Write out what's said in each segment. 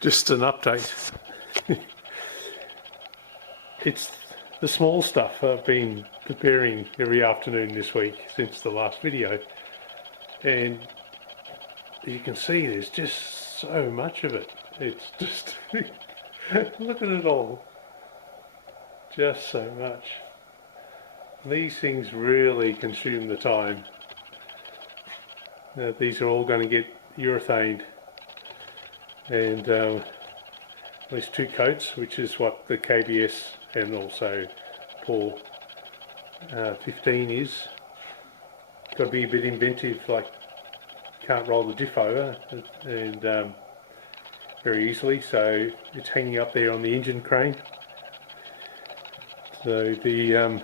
Just an update. It's the small stuff I've been preparing every afternoon this week since the last video, and you can see there's just so much of it. It's just look at it all, just so much. These things really consume the time. These are all going to get urethaned, and at least 2 coats, which is what the KBS and also Paul 15 is. Got to be a bit inventive, like can't roll the diff over and very easily, so it's hanging up there on the engine crane. So the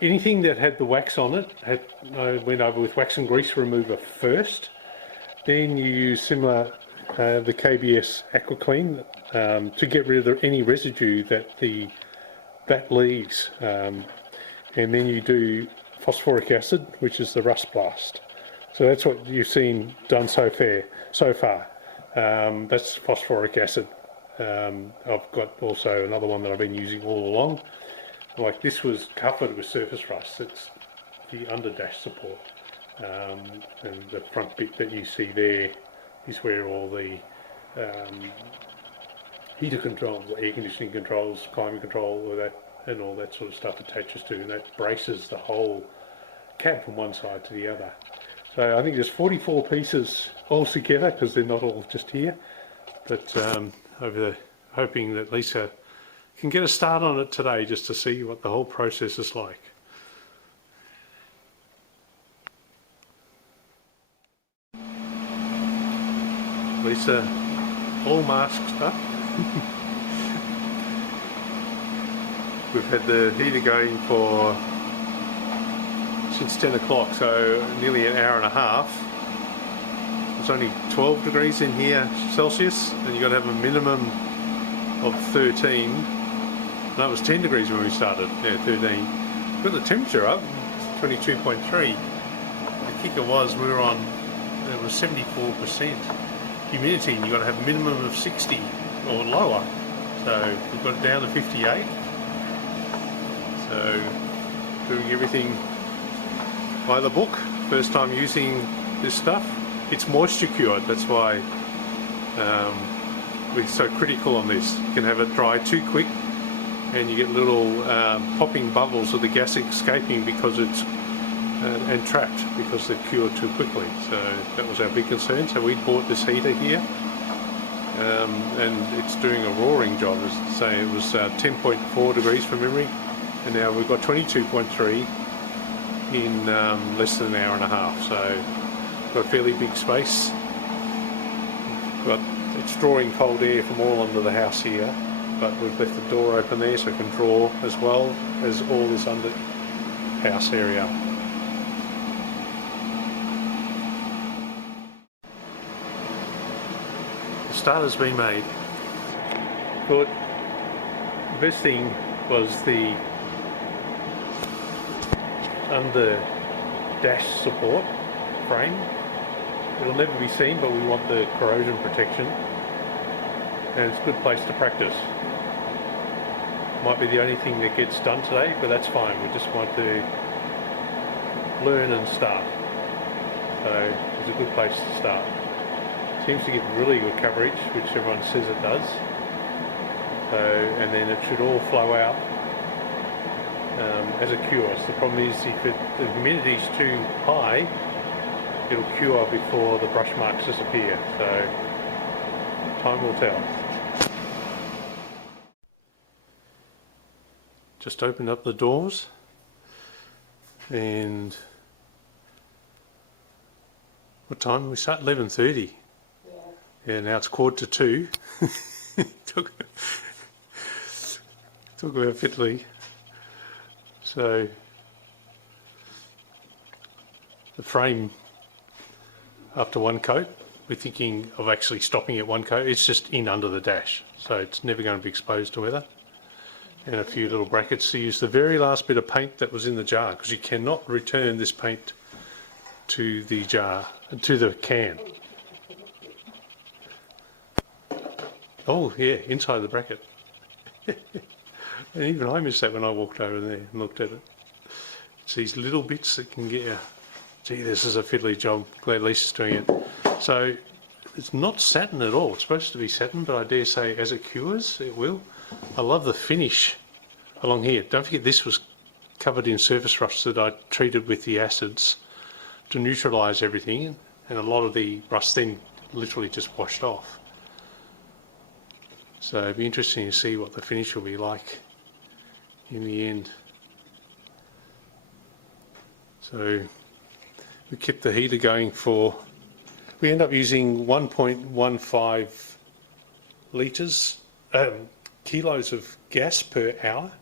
anything that had the wax on it, I went over with wax and grease remover first. Then you use similar, the KBS Aqua Clean to get rid of any residue that leaves. And then you do phosphoric acid, which is the rust blast. So that's what you've seen done so far. That's phosphoric acid. I've got also another one that I've been using all along. Like this was covered with surface rust. It's the under dash support, and the front bit that you see there is where all the heater controls, air conditioning controls, climate control, and all that sort of stuff attaches to, and that braces the whole cab from one side to the other. So I think there's 44 pieces all together, because they're not all just here, but hoping that Lisa can get a start on it today just to see what the whole process is like. Lisa all masked up. We've had the heater going for since 10 o'clock, so nearly an hour and a half. It's only 12 degrees in here Celsius, and you've got to have a minimum of 13. No, it was 10 degrees when we started, yeah, 13. Got the temperature up, 22.3. The kicker was we were on, it was 74% humidity, and you've got to have a minimum of 60 or lower. So we've got it down to 58. So doing everything by the book. First time using this stuff. It's moisture cured, that's why we're so critical on this. You can have it dry too quick and you get little popping bubbles of the gas escaping because it's and trapped because they're cured too quickly. So that was our big concern. So we bought this heater here, and it's doing a roaring job. As I say, it was 10.4 degrees from memory, and now we've got 22.3 in less than an hour and a half. So got a fairly big space, but it's drawing cold air from all under the house here. But we've left the door open there so it can draw as well as all this under house area. The starter's been made. Good. The best thing was the under dash support frame. It'll never be seen, but we want the corrosion protection, and it's a good place to practice. Might be the only thing that gets done today, but that's fine. We just want to learn and start. So it's a good place to start. Seems to get really good coverage, which everyone says it does. So, and then it should all flow out as it cures. The problem is if the humidity is too high, it'll cure before the brush marks disappear. So time will tell. Just opened up the doors, and what time we start? 11:30. Yeah, now it's 1:45. took about fitly. So the frame, after one coat, we're thinking of actually stopping at one coat. It's just in under the dash, so it's never going to be exposed to weather. And a few little brackets to use the very last bit of paint that was in the jar, because you cannot return this paint to the jar, to the can. Oh yeah, inside the bracket. And even I missed that when I walked over there and looked at it. It's these little bits that can get you. Gee, this is a fiddly job. Glad Lisa's doing it. So it's not satin at all. It's supposed to be satin, but I dare say as it cures, it will. I love the finish along here. Don't forget this was covered in surface rust that I treated with the acids to neutralise everything, and a lot of the rust then literally just washed off. So it'd be interesting to see what the finish will be like in the end. So we kept the heater going for, we end up using 1.15 litres, kilos of gas per hour.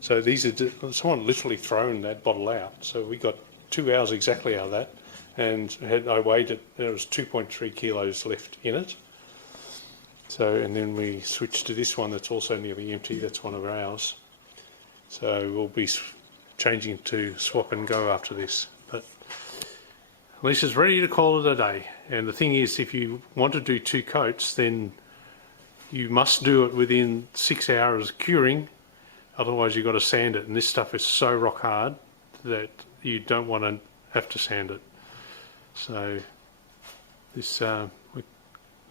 So these are, someone literally thrown that bottle out. So we got 2 hours exactly out of that, and I weighed it, there was 2.3 kilos left in it. So, and then we switched to this one that's also nearly empty, that's one of ours. So we'll be changing to swap and go after this. But Lisa's ready to call it a day. And the thing is, if you want to do 2 coats, then you must do it within 6 hours curing. Otherwise you've got to sand it. And this stuff is so rock hard that you don't want to have to sand it. So this, we're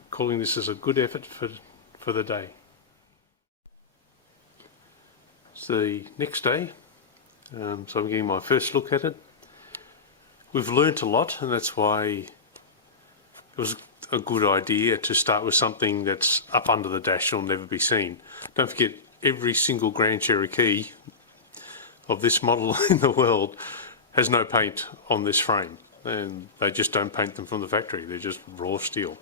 calling this as a good effort for the day. It's the next day, so I'm getting my first look at it. We've learnt a lot, and that's why it was a good idea to start with something that's up under the dash and will never be seen. Don't forget, every single Grand Cherokee of this model in the world has no paint on this frame, and they just don't paint them from the factory. They're just raw steel.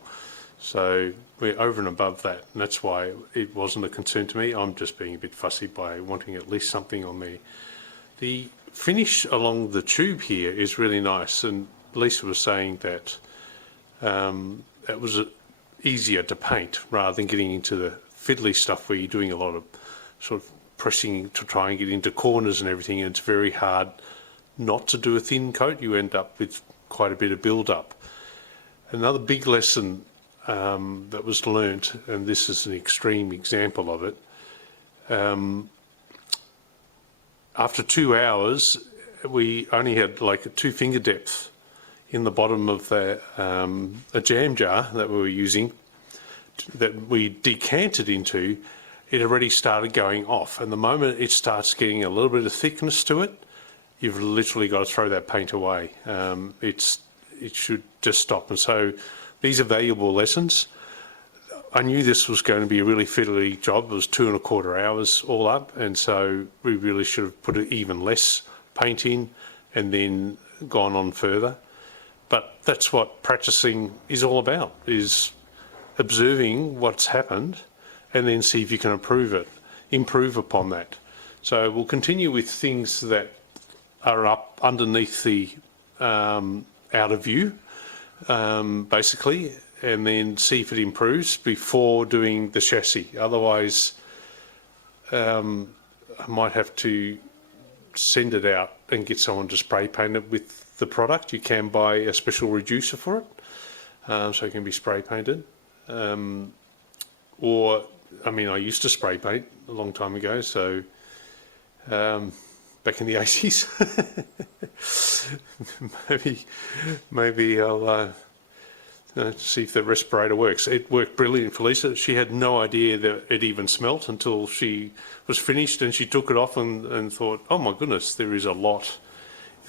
So we're over and above that, and that's why it wasn't a concern to me. I'm just being a bit fussy by wanting at least something on there. The finish along the tube here is really nice, and Lisa was saying that it was easier to paint rather than getting into the fiddly stuff where you're doing a lot of sort of pressing to try and get into corners and everything, and it's very hard not to do a thin coat. You end up with quite a bit of build-up. Another big lesson that was learnt, and this is an extreme example of it, after 2 hours we only had like a 2 finger depth in the bottom of the a jam jar that we were using, that we decanted into. It already started going off, and the moment it starts getting a little bit of thickness to it, you've literally got to throw that paint away. It should just stop. And so these are valuable lessons. I knew this was going to be a really fiddly job. It was 2¼ hours all up, and so we really should have put even less paint in and then gone on further. But that's what practicing is all about, is observing what's happened and then see if you can improve upon that. So we'll continue with things that are up underneath the outer view, basically, and then see if it improves before doing the chassis. Otherwise, I might have to send it out and get someone to spray paint it with the product. You can buy a special reducer for it, so it can be spray painted. Or, I mean, I used to spray paint a long time ago, so back in the 80s. maybe I'll see if the respirator works. It worked brilliant for Lisa. She had no idea that it even smelt until she was finished, and she took it off and thought, oh my goodness, there is a lot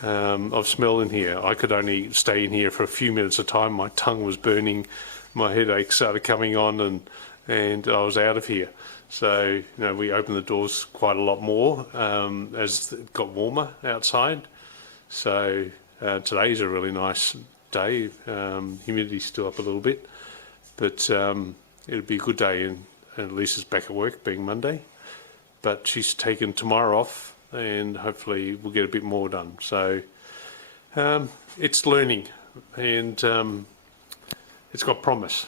of smell in here. I could only stay in here for a few minutes at a time. My tongue was burning, my headache started coming on, and I was out of here. So, you know, we opened the doors quite a lot more as it got warmer outside. So today's a really nice day. Humidity's still up a little bit, but it'll be a good day, and Lisa's back at work, being Monday. But she's taken tomorrow off, and hopefully we'll get a bit more done. So it's learning, and it's got promise.